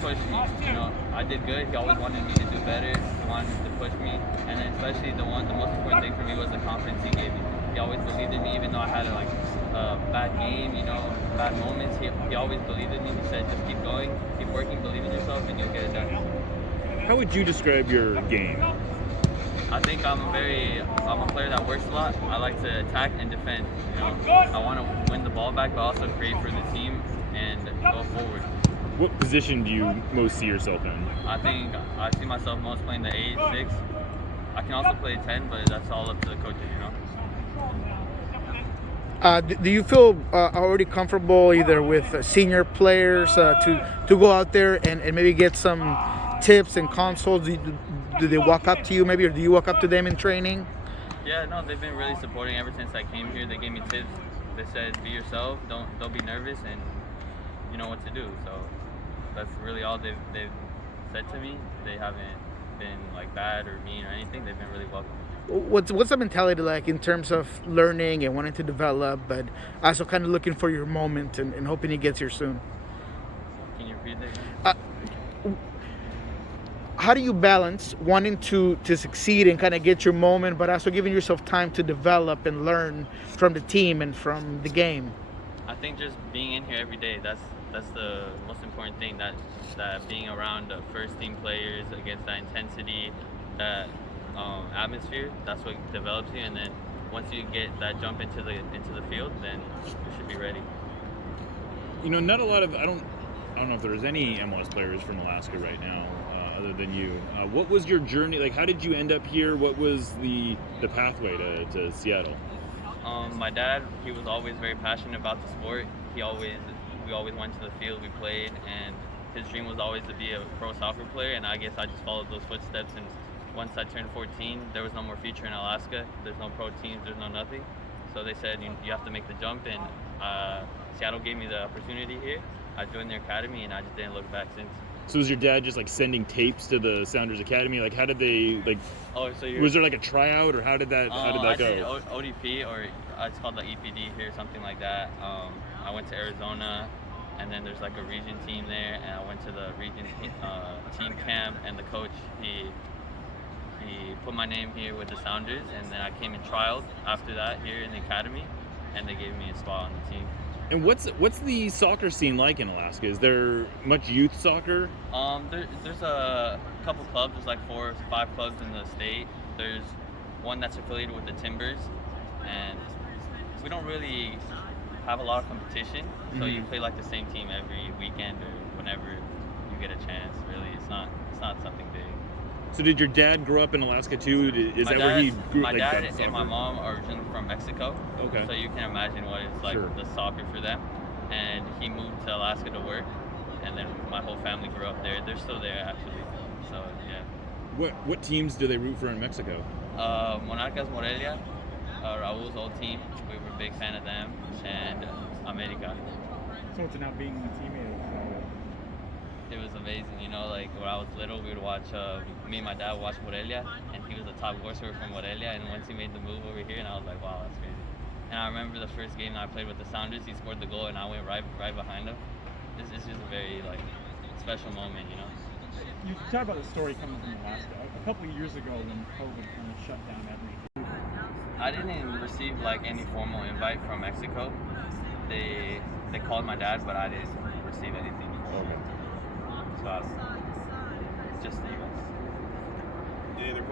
pushed me. You know, I did good. He always wanted me to do better. He wanted to push me, and then especially the most important thing for me was the confidence he gave me. He always believed in me, even though I had a bad game, you know, bad moments. He always believed in me. He said, just keep going, keep working, believe in yourself, and you'll get it done. How would you describe your game? I think I'm a player that works a lot. I like to attack and defend. You know, I want to win the ball back, but also create for the team and go forward. What position do you most see yourself in? I think I see myself most playing the 8, 6. I can also play 10, but that's all up to the coaches, you know. Do you feel already comfortable either with senior players to go out there and maybe get some tips and consults? Do they walk up to you maybe, or do you walk up to them in training? Yeah, no, they've been really supporting ever since I came here. They gave me tips. They said, be yourself, don't be nervous, and you know what to do. So that's really all they've said to me. They haven't been like bad or mean or anything. They've been really welcoming. What's the mentality like in terms of learning and wanting to develop, but also kind of looking for your moment and hoping it gets here soon? Can you repeat that again? How do you balance wanting to succeed and kind of get your moment, but also giving yourself time to develop and learn from the team and from the game? I think just being in here every day, that's the most important thing, that being around first team players, against that intensity, that atmosphere, that's what develops you. And then once you get that jump into the field, then you should be ready. You know, not a lot of I don't know if there's any MLS players from Alaska right now other than you. What was your journey like? How did you end up here? What was the pathway to Seattle? My dad, he was always very passionate about the sport. We always went to the field, we played, and his dream was always to be a pro soccer player, and I guess I just followed those footsteps. And once I turned 14, there was no more future in Alaska. There's no pro teams, there's no nothing. So they said, you have to make the jump, and Seattle gave me the opportunity here. I joined their academy, and I just didn't look back since. So was your dad just like sending tapes to the Sounders Academy? Like, how did they like? Oh, so was there like a tryout, or how did that I go? did ODP, or it's called the EPD here, something like that. I went to Arizona, and then there's like a region team there, and I went to the region team camp, and the coach he put my name here with the Sounders, and then I came and trialed after that here in the academy, and they gave me a spot on the team. And what's the soccer scene like in Alaska? Is there much youth soccer? There's a couple clubs. There's like 4 or 5 clubs in the state. There's one that's affiliated with the Timbers, and we don't really have a lot of competition. So you play like the same team every weekend or whenever you get a chance. Really, it's not something big. So did your dad grow up in Alaska too? Is that where he grew up? My dad and my mom are originally from Mexico. Okay. So you can imagine what it's like, Sure. the soccer for them. And he moved to Alaska to work, and then my whole family grew up there. They're still there actually. So yeah. What teams do they root for in Mexico? Monarcas Morelia, Raul's old team. We were a big fan of them, and America. So to now being the teammate of It was amazing, you know, like when I was little, we would watch, me and my dad would watch Morelia, and he was the top goal scorer from Morelia, and once he made the move over here, and I was like, wow, that's crazy. And I remember the first game that I played with the Sounders, he scored the goal, and I went right behind him. It's just a very, like, special moment, you know. You talk about the story coming from Alaska. A couple of years ago when COVID kind of shut down everything. I didn't receive, like, any formal invite from Mexico. They called my dad, but I didn't receive anything. Okay. So I was just the U.S. Any other questions?